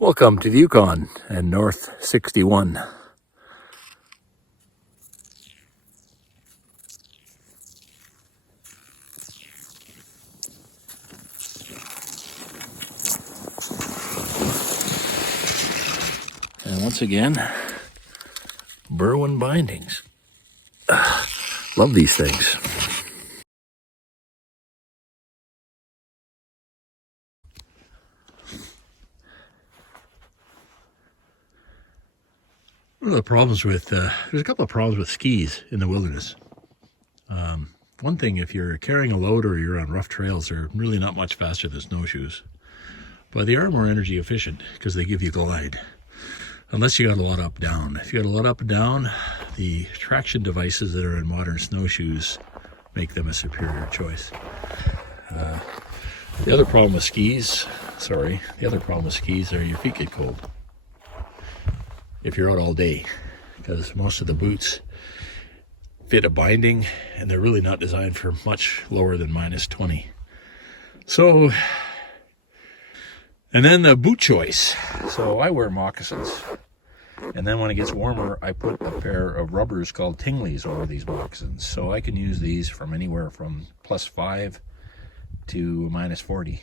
Welcome to the Yukon and North 61. And once again, Berwyn bindings. Love these things. One of the problems with, there's a couple of problems with skis in the wilderness. One thing, if you're carrying a load or you're on rough trails, they're really not much faster than snowshoes. But they are more energy efficient because they give you glide. Unless you got a lot up down. If you got a lot up and down, the traction devices that are in modern snowshoes make them a superior choice. The other problem with skis are your feet get cold if you're out all day, because most of the boots fit a binding and they're really not designed for much lower than -20. So, and then the boot choice. So I wear moccasins, and then when it gets warmer I put a pair of rubbers called Tingley's over these moccasins, so I can use these from anywhere from +5 to -40.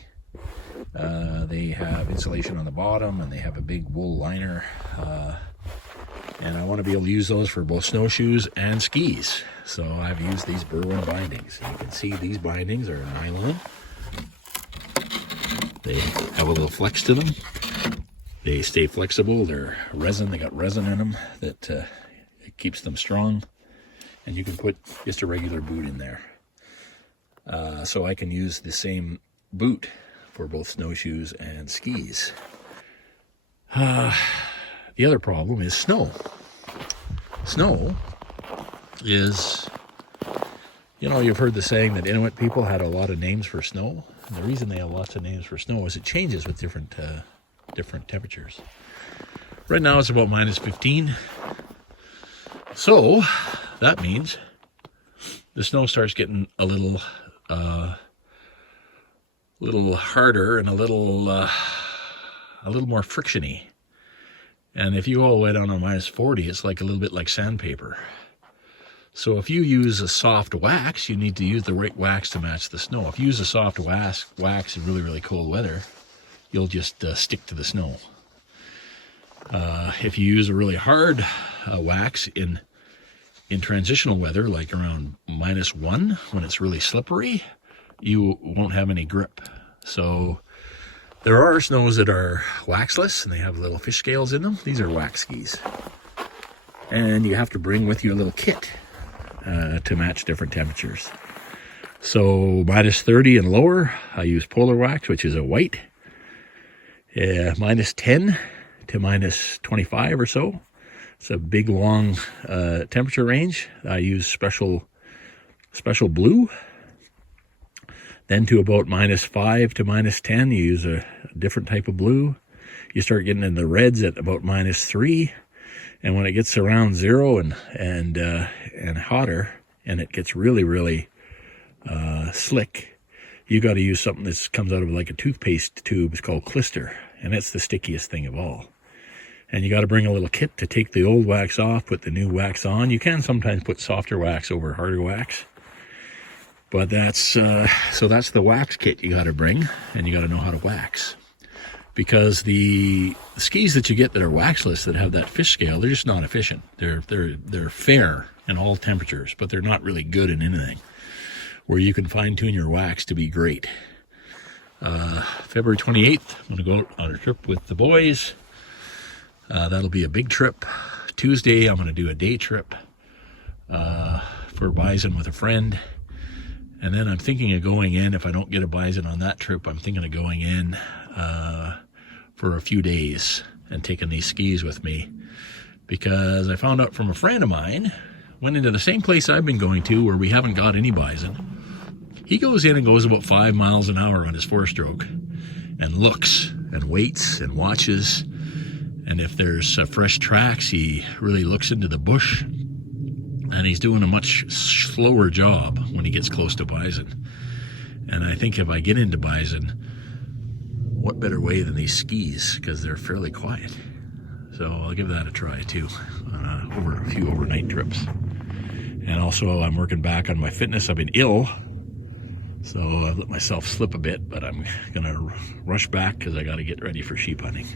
They have insulation on the bottom and they have a big wool liner, and I want to be able to use those for both snowshoes and skis. So I've used these Berwyn bindings. You can see these bindings are nylon. They have a little flex to them. They stay flexible. They're resin. They got resin in them that it keeps them strong. And you can put just a regular boot in there. So I can use the same boot for both snowshoes and skis. The other problem is snow. Snow is, you know, you've heard the saying that Inuit people had a lot of names for snow. And the reason they have lots of names for snow is it changes with different temperatures. Right now it's about -15. So that means the snow starts getting a little harder and a little more frictiony. And if you go all the way down to -40, it's like a little bit like sandpaper. So if you use a soft wax, you need to use the right wax to match the snow. If you use a soft wax in really, really cold weather, you'll just stick to the snow. If you use a really hard wax in transitional weather, like around -1, when it's really slippery, you won't have any grip. So there are snows that are waxless and they have little fish scales in them. These are wax skis. And you have to bring with you a little kit to match different temperatures. So -30 and lower, I use polar wax, which is a white. -10 to -25 or so. It's a big, long temperature range. I use special blue. Then to about -5 to -10, you use a different type of blue. You start getting in the reds at about -3. And when it gets around 0 and hotter, and it gets really, really slick, you got to use something that comes out of like a toothpaste tube. It's called Clister, and it's the stickiest thing of all. And you got to bring a little kit to take the old wax off, put the new wax on. You can sometimes put softer wax over harder wax, but that's the wax kit you got to bring, and you got to know how to wax. Because the skis that you get that are waxless, that have that fish scale, they're just not efficient. They're fair in all temperatures, but they're not really good in anything. Where you can fine tune your wax to be great. February 28th, I'm going to go out on a trip with the boys. That'll be a big trip. Tuesday, I'm going to do a day trip for Bison with a friend. And then I'm thinking of going in, if I don't get a bison on that trip, I'm thinking of going in for a few days and taking these skis with me. Because I found out from a friend of mine, went into the same place I've been going to where we haven't got any bison. He goes in and goes about 5 miles an hour on his 4-stroke and looks and waits and watches. And if there's fresh tracks, he really looks into the bush. And he's doing a much slower job when he gets close to bison. And I think if I get into bison, what better way than these skis, because they're fairly quiet. So I'll give that a try too, over a few overnight trips. And also I'm working back on my fitness. I've been ill, so I've let myself slip a bit, but I'm gonna rush back because I got to get ready for sheep hunting.